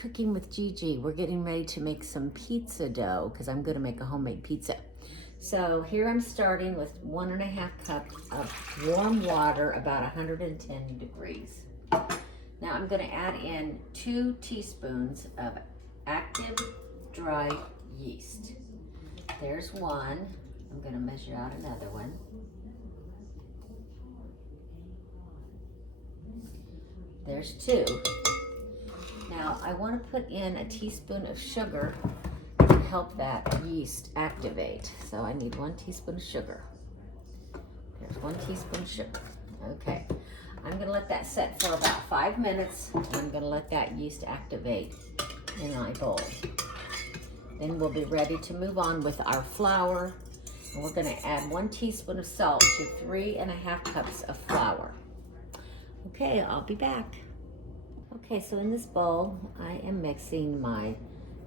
Cooking with Gigi. We're getting ready to make some pizza dough because I'm going to make a homemade pizza. So here I'm starting with 1.5 cups of warm water, about 110 degrees. Now I'm going to add in 2 teaspoons of active dry yeast. There's one. I'm going to measure out another one. There's 2. Now I want to put in a teaspoon of sugar to help that yeast activate. So I need 1 teaspoon of sugar. There's 1 teaspoon of sugar. Okay, I'm going to let that set for about 5 minutes. And I'm going to let that yeast activate in my bowl. Then we'll be ready to move on with our flour. And we're going to add 1 teaspoon of salt to 3.5 cups of flour. Okay, I'll be back. Okay, so in this bowl, I am mixing my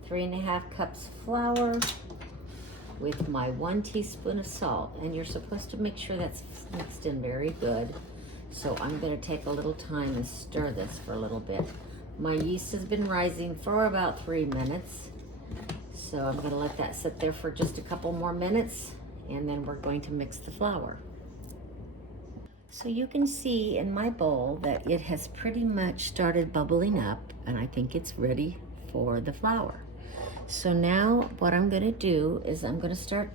3.5 cups of flour with my 1 teaspoon of salt. And you're supposed to make sure that's mixed in very good. So I'm going to take a little time and stir this for a little bit. My yeast has been rising for about 3 minutes. So I'm going to let that sit there for just a couple more minutes. And then we're going to mix the flour. So you can see in my bowl that it has pretty much started bubbling up, and I think it's ready for the flour. So now what I'm going to do is I'm going to start,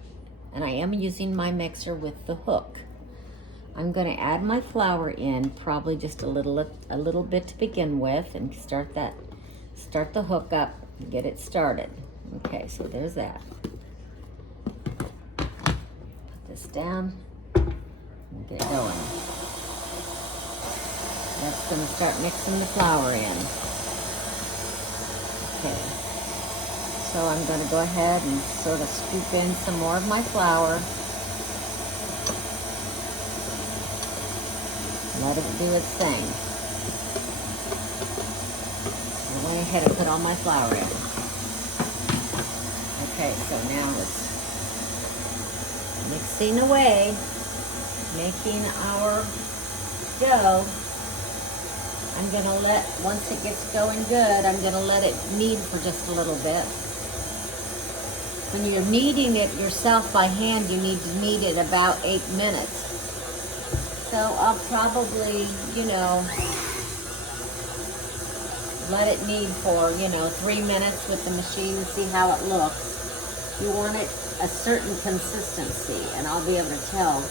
and I am using my mixer with the hook. I'm going to add my flour in, probably just a little bit to begin with, and start the hook up and get it started. Okay, so there's that. Put this down and get it going. That's going to start mixing the flour in. Okay, so I'm going to go ahead and sort of scoop in some more of my flour. Let it do its thing. I went ahead and put all my flour in. Okay, so now it's mixing away, making our dough. I'm going to once it gets going good, I'm going to let it knead for just a little bit. When you're kneading it yourself by hand, you need to knead it about 8 minutes. So I'll probably, let it knead for, 3 minutes with the machine and see how it looks. You want it a certain consistency, and I'll be able to tell.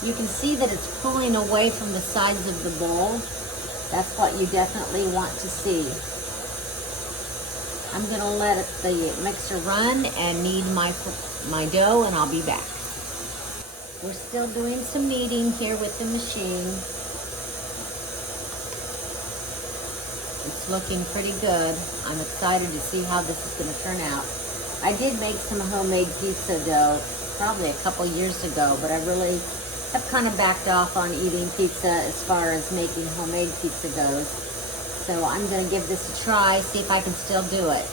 You can see that it's pulling away from the sides of the bowl. That's what you definitely want to see. I'm going to let the mixer run and knead my dough, and I'll be back. We're still doing some kneading here with the machine. It's looking pretty good. I'm excited to see how this is going to turn out. I did make some homemade pizza dough probably a couple years ago, but I really I've kind of backed off on eating pizza as far as making homemade pizza goes. So I'm going to give this a try, see if I can still do it.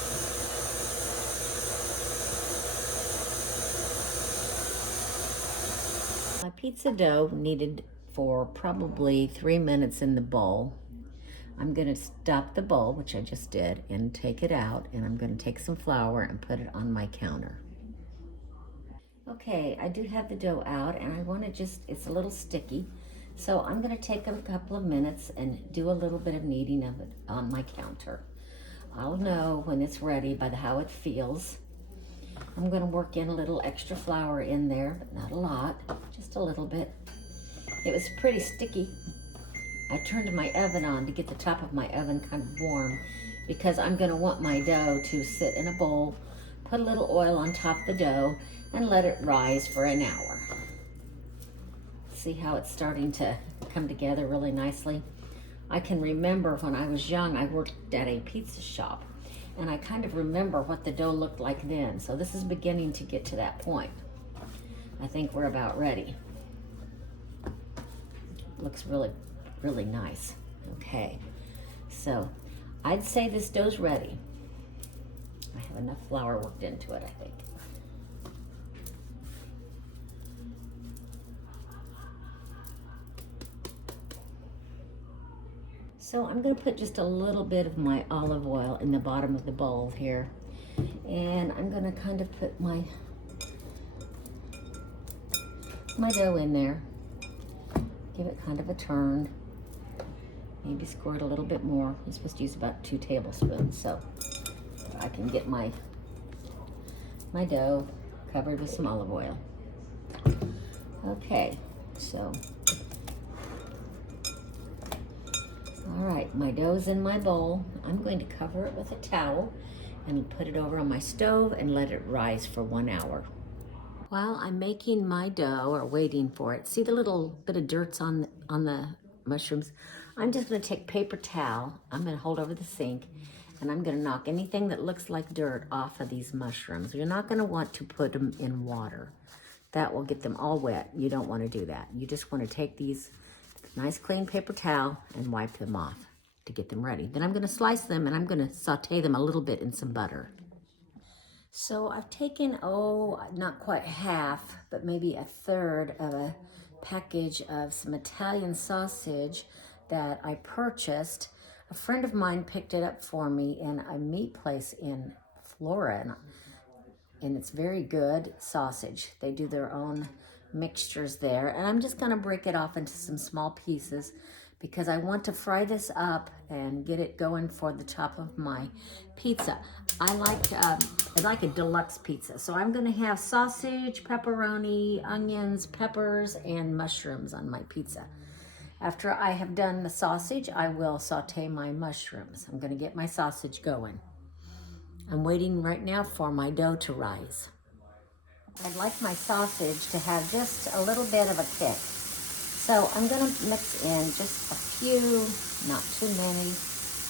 My pizza dough needed for probably 3 minutes in the bowl. I'm going to stop the bowl, which I just did, and take it out. And I'm going to take some flour and put it on my counter. Okay, I do have the dough out, and I want to it's a little sticky. So I'm going to take a couple of minutes and do a little bit of kneading of it on my counter. I'll know when it's ready by how it feels. I'm going to work in a little extra flour in there, but not a lot, just a little bit. It was pretty sticky. I turned my oven on to get the top of my oven kind of warm because I'm going to want my dough to sit in a bowl, put a little oil on top of the dough, and let it rise for an hour. See how it's starting to come together really nicely? I can remember when I was young, I worked at a pizza shop, and I kind of remember what the dough looked like then. So this is beginning to get to that point. I think we're about ready. Looks really, really nice. Okay, so I'd say this dough's ready. I have enough flour worked into it, I think. So I'm gonna put just a little bit of my olive oil in the bottom of the bowl here. And I'm gonna kind of put my dough in there. Give it kind of a turn. Maybe squirt a little bit more. I'm supposed to use about 2 tablespoons, so I can get my dough covered with some olive oil. Okay, so, all right, my dough's in my bowl. I'm going to cover it with a towel and put it over on my stove and let it rise for 1 hour. While I'm making my dough, or waiting for it, see the little bit of dirts on the mushrooms? I'm just gonna take paper towel, I'm gonna hold over the sink, and I'm gonna knock anything that looks like dirt off of these mushrooms. You're not gonna want to put them in water. That will get them all wet. You don't wanna do that. You just wanna take these nice clean paper towel and wipe them off to get them ready. Then I'm gonna slice them and I'm gonna saute them a little bit in some butter. So I've taken, not quite half, but maybe a third of a package of some Italian sausage that I purchased. A friend of mine picked it up for me in a meat place in Florida, and it's very good sausage. They do their own mixtures there, and I'm just gonna break it off into some small pieces because I want to fry this up and get it going for the top of my pizza. I like a deluxe pizza, so I'm gonna have sausage, pepperoni, onions, peppers, and mushrooms on my pizza. After I have done the sausage, I will saute my mushrooms. I'm gonna get my sausage going. I'm waiting right now for my dough to rise. I'd like my sausage to have just a little bit of a kick. So I'm gonna mix in just a few, not too many,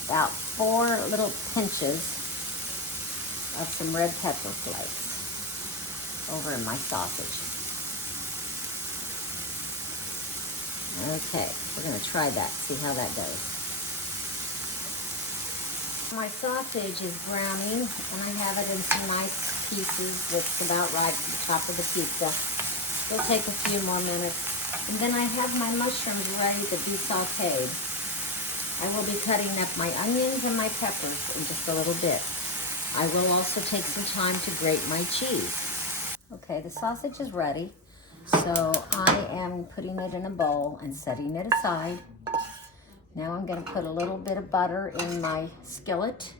about 4 little pinches of some red pepper flakes over in my sausage. Okay, we're gonna try that, see how that goes. My sausage is browning, and I have it in some nice pieces that's about right to the top of the pizza. It'll take a few more minutes. And then I have my mushrooms ready to be sauteed. I will be cutting up my onions and my peppers in just a little bit. I will also take some time to grate my cheese. Okay, the sausage is ready. So I am putting it in a bowl and setting it aside. Now I'm going to put a little bit of butter in my skillet,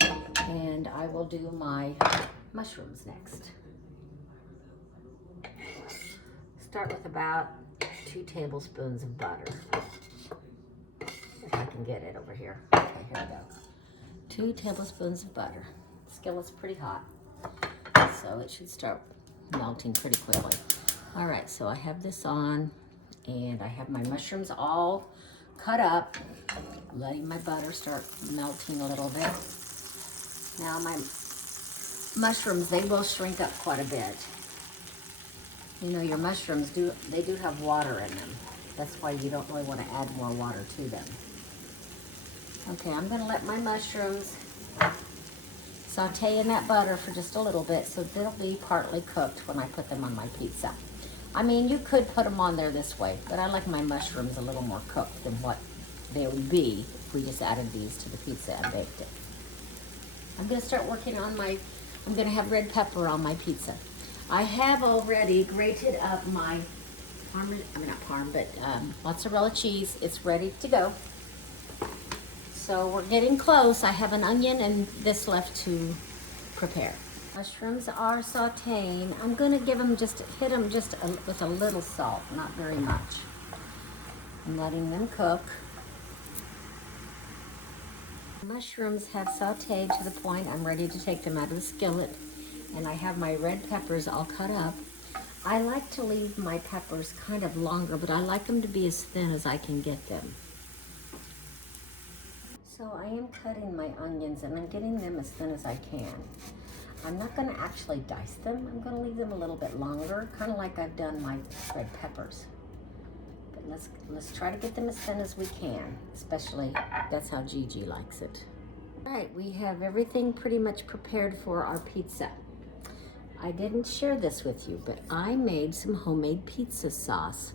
and I will do my mushrooms next. Start with about 2 tablespoons of butter. If I can get it over here. Okay, here we go. 2 tablespoons of butter. The skillet's pretty hot, so it should start melting pretty quickly. All right, so I have this on, and I have my mushrooms all cut up, letting my butter start melting a little bit. Now my mushrooms, they will shrink up quite a bit. You know, your mushrooms do have water in them. That's why you don't really want to add more water to them. Okay, I'm gonna let my mushrooms saute in that butter for just a little bit so they'll be partly cooked when I put them on my pizza. I mean, you could put them on there this way, but I like my mushrooms a little more cooked than what they would be if we just added these to the pizza and baked it. I'm gonna start working on I'm gonna have red pepper on my pizza. I have already grated up my mozzarella cheese. It's ready to go. So we're getting close. I have an onion and this left to prepare. Mushrooms are sauteing. I'm gonna hit them with a little salt, not very much. I'm letting them cook. Mushrooms have sauteed to the point I'm ready to take them out of the skillet, and I have my red peppers all cut up. I like to leave my peppers kind of longer, but I like them to be as thin as I can get them. So I am cutting my onions and I'm getting them as thin as I can. I'm not going to actually dice them. I'm going to leave them a little bit longer, kind of like I've done my red peppers. But let's try to get them as thin as we can, especially that's how Gigi likes it. All right, we have everything pretty much prepared for our pizza. I didn't share this with you, but I made some homemade pizza sauce,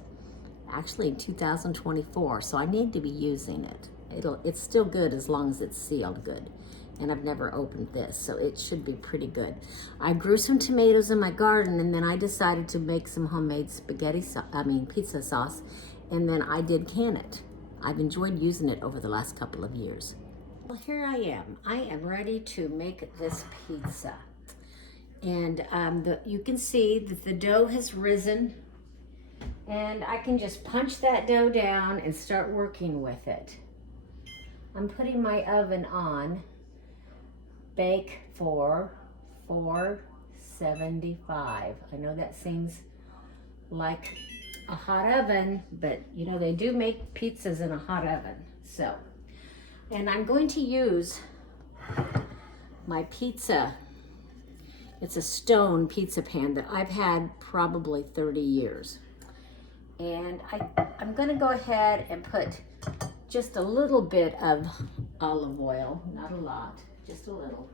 actually in 2024, so I need to be using it. It's still good as long as it's sealed good. And I've never opened this, so it should be pretty good. I grew some tomatoes in my garden, and then I decided to make some homemade pizza sauce, and then I did can it. I've enjoyed using it over the last couple of years. Well, here I am. I am ready to make this pizza. And you can see that the dough has risen, and I can just punch that dough down and start working with it. I'm putting my oven on. Bake for 475. I know that seems like a hot oven, but you know, they do make pizzas in a hot oven. So, and I'm going to use my pizza. It's a stone pizza pan that I've had probably 30 years. And I'm gonna go ahead and put just a little bit of olive oil, not a lot. Just a little.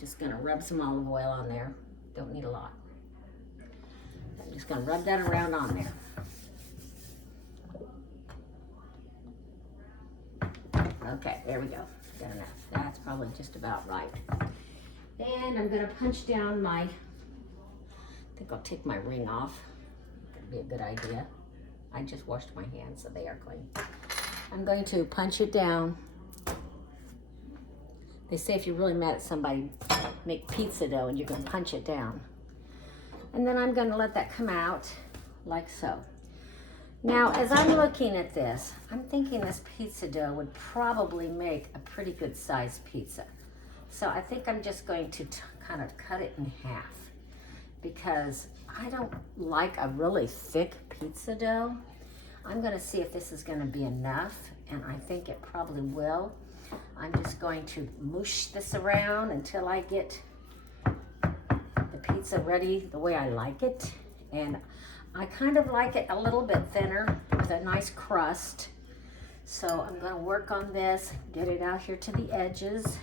Just gonna rub some olive oil on there. Don't need a lot. I'm just gonna rub that around on there. Okay, there we go. Got enough. That's probably just about right. And I'm gonna punch down I think I'll take my ring off. That'd be a good idea. I just washed my hands, so they are clean. I'm going to punch it down. They say if you're really mad at somebody, make pizza dough and you're gonna punch it down. And then I'm gonna let that come out like so. Now, as I'm looking at this, I'm thinking this pizza dough would probably make a pretty good sized pizza. So I think I'm just going to kind of cut it in half because I don't like a really thick pizza dough. I'm gonna see if this is gonna be enough, and I think it probably will. I'm just going to mush this around until I get the pizza ready the way I like it. And I kind of like it a little bit thinner with a nice crust. So I'm going to work on this, get it out here to the edges.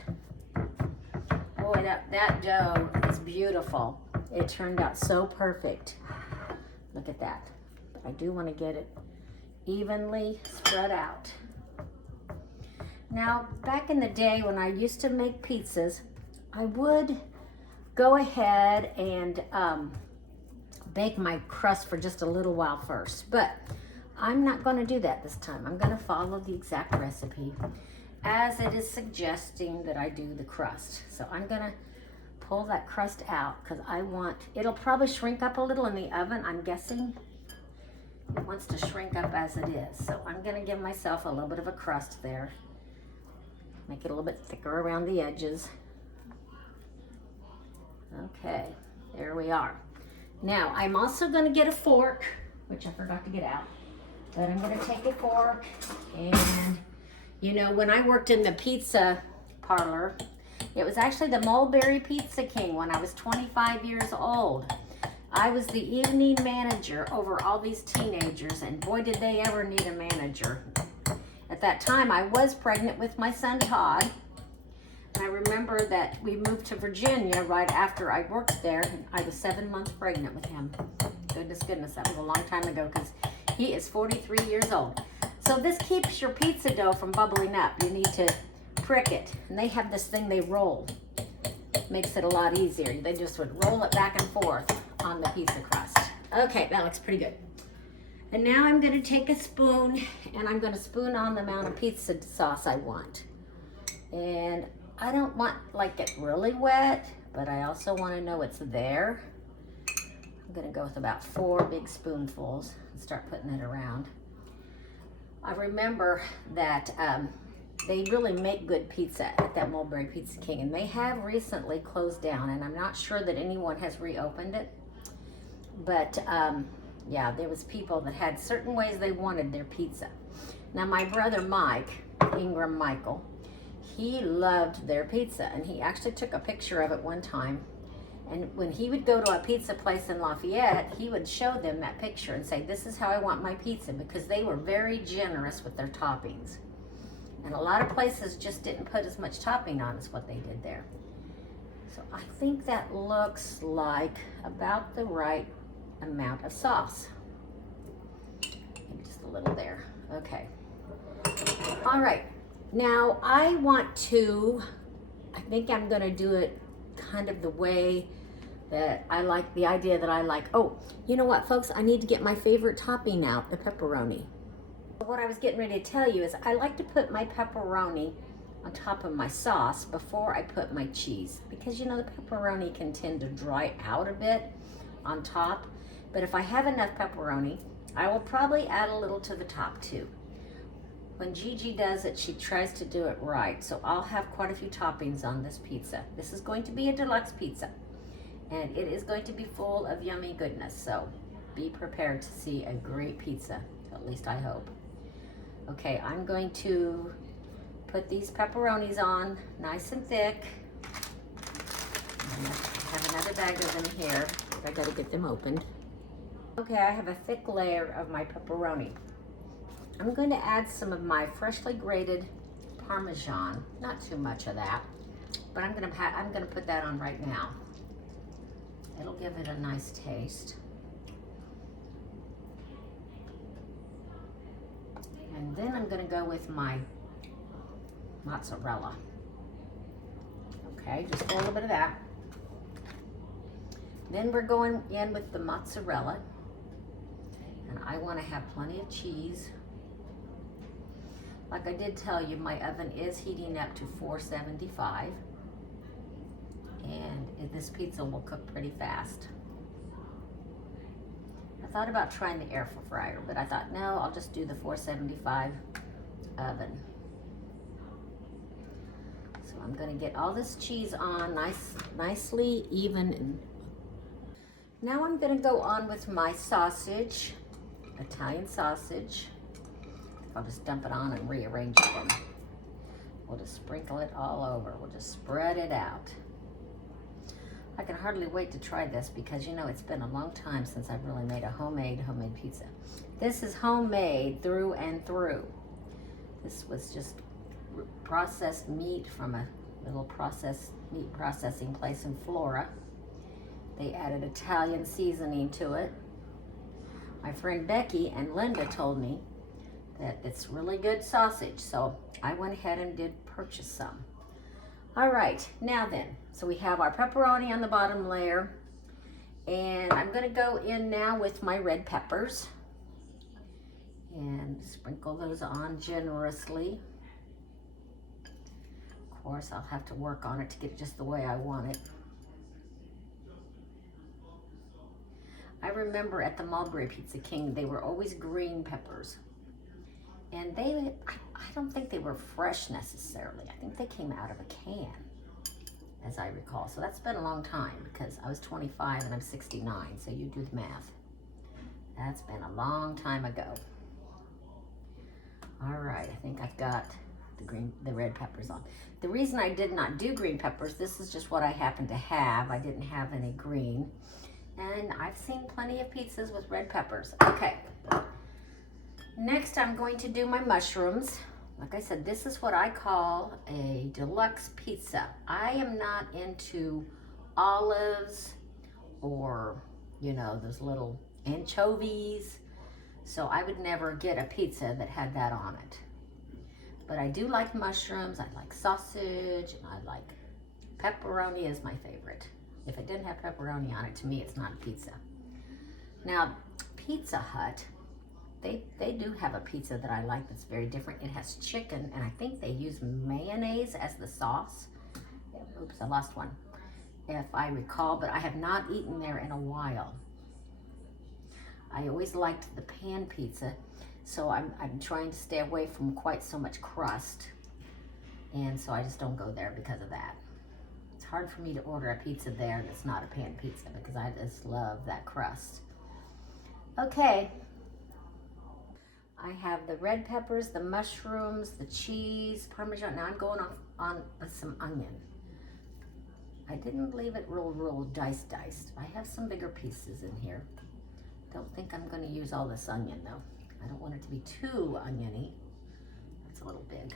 Boy, that dough is beautiful. It turned out so perfect. Look at that. But I do want to get it evenly spread out. Now, back in the day when I used to make pizzas, I would go ahead and bake my crust for just a little while first, but I'm not going to do that this time. I'm going to follow the exact recipe as it is suggesting that I do the crust. So I'm going to pull that crust out because it'll probably shrink up a little in the oven, I'm guessing. It wants to shrink up as it is. So I'm going to give myself a little bit of a crust there. Make it a little bit thicker around the edges. Okay, there we are. Now, I'm also going to get a fork, which I forgot to get out. But I'm going to take a fork, and you know, when I worked in the pizza parlor, it was actually the Mulberry Pizza King when I was 25 years old. I was the evening manager over all these teenagers, and boy, did they ever need a manager. At that time, I was pregnant with my son, Todd. And I remember that we moved to Virginia right after I worked there. I was 7 months pregnant with him. Goodness, that was a long time ago because he is 43 years old. So this keeps your pizza dough from bubbling up. You need to prick it. And they have this thing they roll. Makes it a lot easier. They just would roll it back and forth on the pizza crust. Okay, that looks pretty good. And now I'm going to take a spoon and I'm going to spoon on the amount of pizza sauce I want. And I don't want like it really wet, but I also want to know it's there. I'm going to go with about 4 big spoonfuls and start putting it around. I remember that they really make good pizza at that Mulberry Pizza King, and they have recently closed down, and I'm not sure that anyone has reopened it. But yeah, there was people that had certain ways they wanted their pizza. Now my brother Mike, Ingram Michael, he loved their pizza, and he actually took a picture of it one time. And when he would go to a pizza place in Lafayette, he would show them that picture and say, this is how I want my pizza, because they were very generous with their toppings. And a lot of places just didn't put as much topping on as what they did there. So I think that looks like about the right amount of sauce. Maybe just a little there. Okay. All right. Now I think I'm gonna do it kind of the way that I like, the idea that I like. Oh, you know what, folks? I need to get my favorite topping out, the pepperoni. What I was getting ready to tell you is I like to put my pepperoni on top of my sauce before I put my cheese, because you know the pepperoni can tend to dry out a bit on top. But if I have enough pepperoni, I will probably add a little to the top too. When Gigi does it, she tries to do it right. So I'll have quite a few toppings on this pizza. This is going to be a deluxe pizza, and it is going to be full of yummy goodness. So be prepared to see a great pizza, at least I hope. Okay, I'm going to put these pepperonis on nice and thick. I have another bag of them here. I gotta get them opened. Okay, I have a thick layer of my pepperoni. I'm going to add some of my freshly grated Parmesan. Not too much of that, but I'm gonna put that on right now. It'll give it a nice taste. And then I'm gonna go with my mozzarella. Okay, just a little bit of that. Then we're going in with the mozzarella. And I want to have plenty of cheese. Like I did tell you, my oven is heating up to 475. And this pizza will cook pretty fast. I thought about trying the air fryer, but I thought, no, I'll just do the 475 oven. So I'm going to get all this cheese on nicely even. Now I'm going to go on with my sausage, Italian sausage. I'll just dump it on and rearrange it. And we'll just sprinkle it all over. We'll just spread it out. I can hardly wait to try this because, you know, it's been a long time since I've really made a homemade pizza. This is homemade through and through. This was just processed meat from a little processed meat processing place in Flora. They added Italian seasoning to it. My friend Becky and Linda told me that it's really good sausage, so I went ahead and did purchase some. All right, now then, so we have our pepperoni on the bottom layer, and I'm gonna go in now with my red peppers and sprinkle those on generously. Of course, I'll have to work on it to get it just the way I want it. I remember at the Mulberry Pizza King, they were always green peppers. And I don't think they were fresh necessarily. I think they came out of a can, as I recall. So that's been a long time because I was 25 and I'm 69, so you do the math. That's been a long time ago. All right, I think I've got the red peppers on. The reason I did not do green peppers, this is just what I happen to have. I didn't have any green. And I've seen plenty of pizzas with red peppers. Okay. Next, I'm going to do my mushrooms. Like I said, this is what I call a deluxe pizza. I am not into olives or, you know, those little anchovies. So I would never get a pizza that had that on it. But I do like mushrooms, I like sausage, and I like pepperoni is my favorite. If it didn't have pepperoni on it, to me, it's not a pizza. Now, Pizza Hut, they do have a pizza that I like that's very different. It has chicken, and I think they use mayonnaise as the sauce. Oops, I lost one, if I recall, but I have not eaten there in a while. I always liked the pan pizza, so I'm trying to stay away from quite so much crust, and so I just don't go there because of that. It's hard for me to order a pizza there that's not a pan pizza because I just love that crust. Okay. I have the red peppers, the mushrooms, the cheese, Parmesan. Now I'm going on with some onion. I didn't leave it real diced. I have some bigger pieces in here. Don't think I'm going to use all this onion though. I don't want it to be too oniony. That's a little big.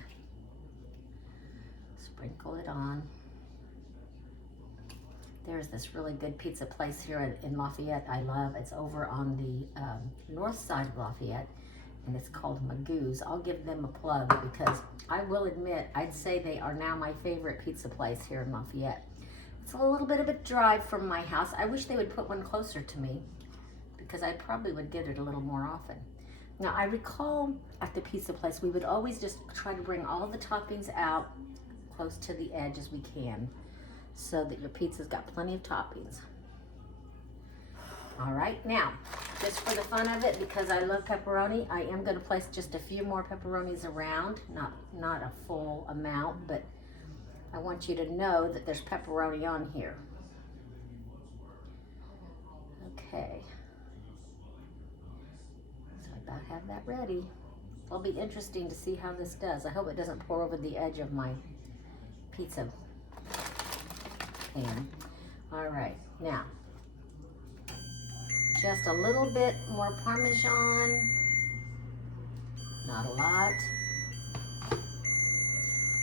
Sprinkle it on. There's this really good pizza place here in Lafayette I love. It's over on the north side of Lafayette. and it's called Magoo's. I'll give them a plug because I will admit, I'd say they are now my favorite pizza place here in Lafayette. It's a little bit of a drive from my house. I wish they would put one closer to me because I probably would get it a little more often. Now, I recall at the pizza place, we would always just try to bring all the toppings out close to the edge as we can so that your pizza's got plenty of toppings. All right, now, just for the fun of it, because I love pepperoni, I am gonna place just a few more pepperonis around, not a full amount, but I want you to know that there's pepperoni on here. Okay. So I about have that ready. It'll be interesting to see how this does. I hope it doesn't pour over the edge of my pizza pan. All right, now, just a little bit more Parmesan, not a lot.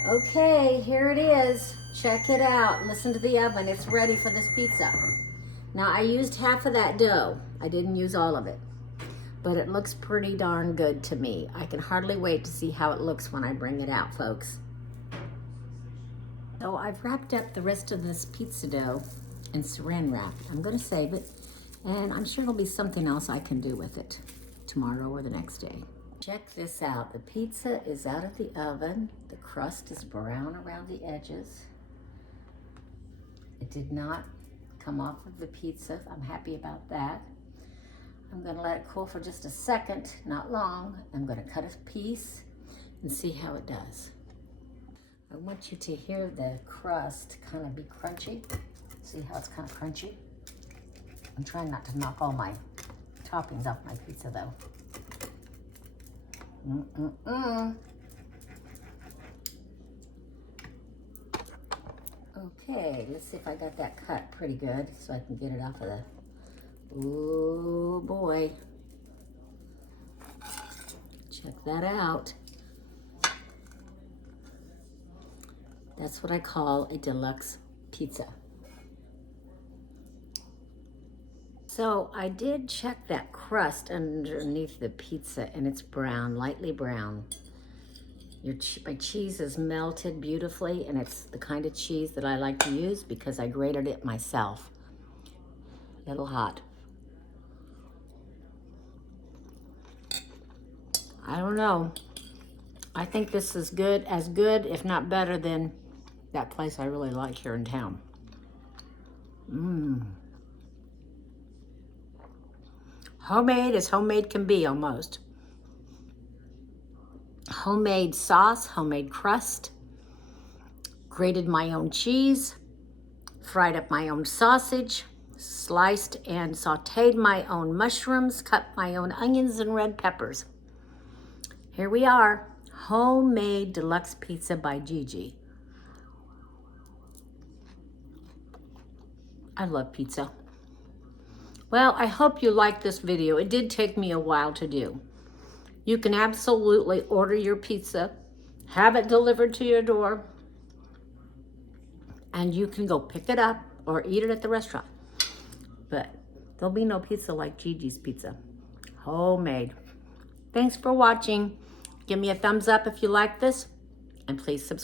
Okay, here it is. Check it out. Listen to the oven. It's ready for this pizza. Now, I used half of that dough. I didn't use all of it, but it looks pretty darn good to me. I can hardly wait to see how it looks when I bring it out, folks. So I've wrapped up the rest of this pizza dough in saran wrap. I'm gonna save it, and I'm sure there'll be something else I can do with it tomorrow or the next day. Check this out. The pizza is out of the oven. The crust is brown around the edges. It did not come off of the pizza. I'm happy about that. I'm gonna let it cool for just a second, not long. I'm gonna cut a piece and see how it does. I want you to hear the crust kind of be crunchy. See how it's kind of crunchy? I'm trying not to knock all my toppings off my pizza though. Okay, let's see if I got that cut pretty good so I can get it off of the, ooh boy. Check that out. That's what I call a deluxe pizza. So I did check that crust underneath the pizza and it's brown, lightly brown. My cheese is melted beautifully and it's the kind of cheese that I like to use because I grated it myself. A little hot. I don't know. I think this is as good, if not better than that place I really like here in town. Homemade as homemade can be, almost. Homemade sauce, homemade crust, grated my own cheese, fried up my own sausage, sliced and sauteed my own mushrooms, cut my own onions and red peppers. Here we are, homemade deluxe pizza by Gigi. I love pizza. Well, I hope you liked this video. It did take me a while to do. You can absolutely order your pizza, have it delivered to your door, and you can go pick it up or eat it at the restaurant. But there'll be no pizza like Gigi's pizza. Homemade. Thanks for watching. Give me a thumbs up if you like this, and please subscribe.